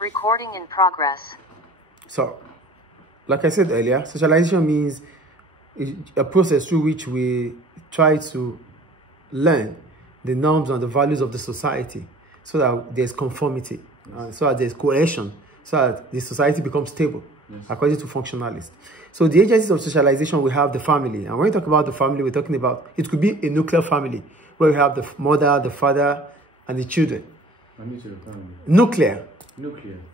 Recording in progress. So, like I said earlier, socialization means a process through which we try to learn the norms and the values of the society so that there's conformity, so that there's cohesion, so that the society becomes stable, according to functionalists. So the agencies of socialization, we have the family. And when we talk about the family, we're talking about, it could be a nuclear family, where we have the mother, the father, and the children. Nuclear.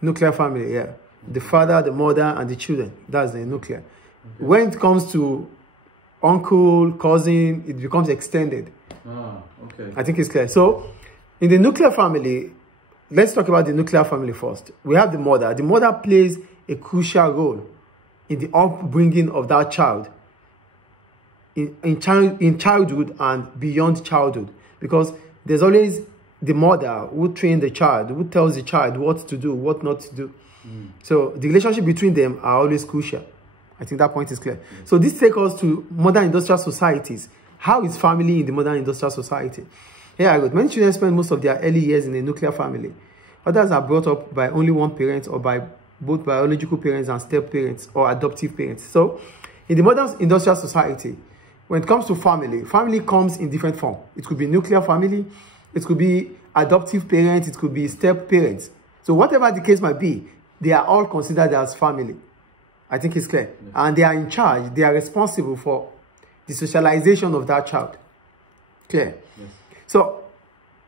Nuclear family, yeah. The father, the mother, and the children. That's the nuclear. Okay. When it comes to uncle, cousin, it becomes extended. Okay. I think it's clear. So, in the nuclear family, let's talk about the nuclear family first. We have the mother. The mother plays a crucial role in the upbringing of that child, in childhood and beyond childhood, because there's always the mother who trains the child, who tells the child what to do, what not to do. So the relationship between them are always crucial. I think that point is clear. So this takes us to modern industrial societies. How is family in the modern industrial society? Here I go. Many children spend most of their early years in a nuclear family. Others are brought up by only one parent or by both biological parents and step parents or adoptive parents. So in the modern industrial society, when it comes to family, family comes in different forms. It could be nuclear family, it could be adoptive parents, it could be step parents. So whatever the case might be, they are all considered as family. I think it's clear. Yes. And they are in charge. They are responsible for the socialization of that child. Clear? Yes. So,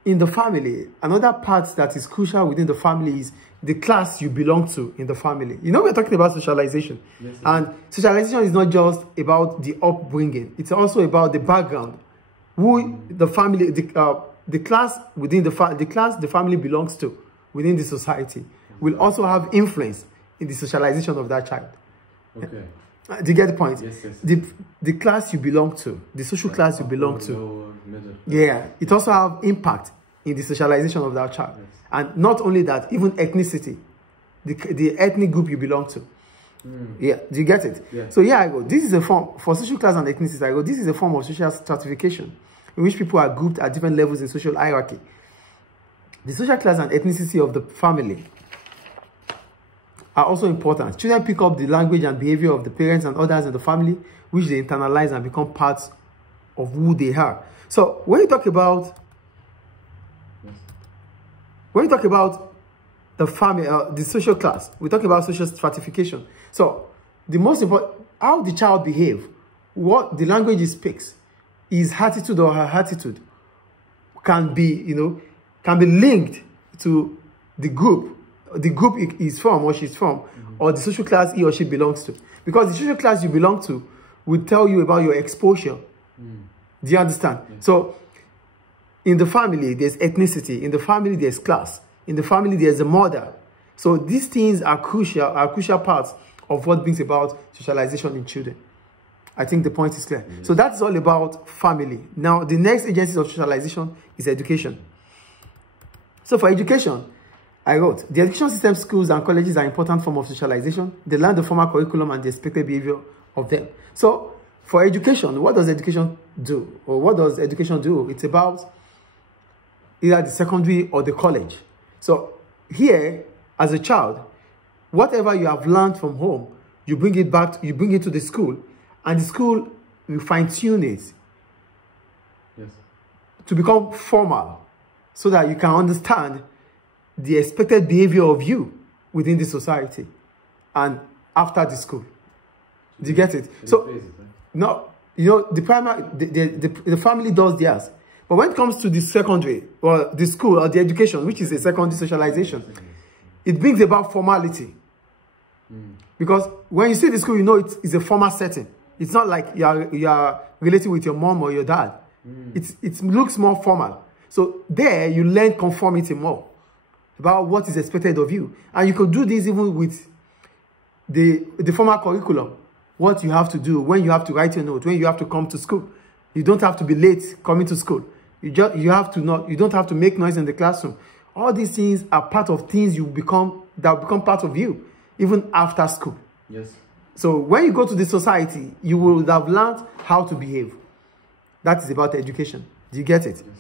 in the family, another part that is crucial within the family is the class you belong to in the family. You know, we're talking about socialization. Yes, yes. And socialization is not just about the upbringing. It's also about the background. Who the family, the class within the family belongs to within the society will also have influence in the socialization of that child. Okay. Do you get the point? Yes, yes. The class you belong to, the social class you belong to, yeah, it also have impact in the socialization of that child. Yes. And not only that, even ethnicity, the ethnic group you belong to. Yeah, do you get it? Yeah. So yeah, I go, this is a form, for social class and ethnicity, I go, this is a form of social stratification in which people are grouped at different levels in social hierarchy. The social class and ethnicity of the family are also important. Children pick up the language and behavior of the parents and others in the family, which they internalize and become parts of who they are. So when you talk about the family, the social class, we talk about social stratification. So the most important, how the child behave, what the language he speaks, his attitude or her attitude can be, can be linked to the group is from or she's from, or the social class he or she belongs to. Because the social class you belong to will tell you about your exposure. Do you understand? Yeah. So in the family, there's ethnicity. In the family, there's class. In the family, there's a mother. So these things are crucial parts of what brings about socialization in children. I think the point is clear. Yes. So that's all about family. Now, the next agency of socialization is education. So for education, I wrote, the education system, schools and colleges are important form of socialization. They learn the formal curriculum and the expected behavior of them. So for education, what does education do? Or what does education do? It's about either the secondary or the college. So here, as a child, whatever you have learned from home, you bring it back, you bring it to the school, and the school will fine-tune it to become formal so that you can understand the expected behavior of you within the society and after the school. Do you get it? So, no, the family does theirs. But when it comes to the secondary, or the school, or the education, which is a secondary socialization, it brings about formality. Because when you see the school, it's a formal setting. It's not like you are relating with your mom or your dad. It looks more formal. So there, you learn conformity more about what is expected of you. And you could do this even with the formal curriculum. What you have to do, when you have to write your note, when you have to come to school. You don't have to be late coming to school. You don't have to make noise in the classroom. All these things are part of things that will become part of you, even after school. Yes. So when you go to the society, you will have learned how to behave. That is about education. Do you get it? Yes.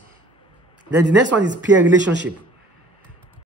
Then the next one is peer relationship.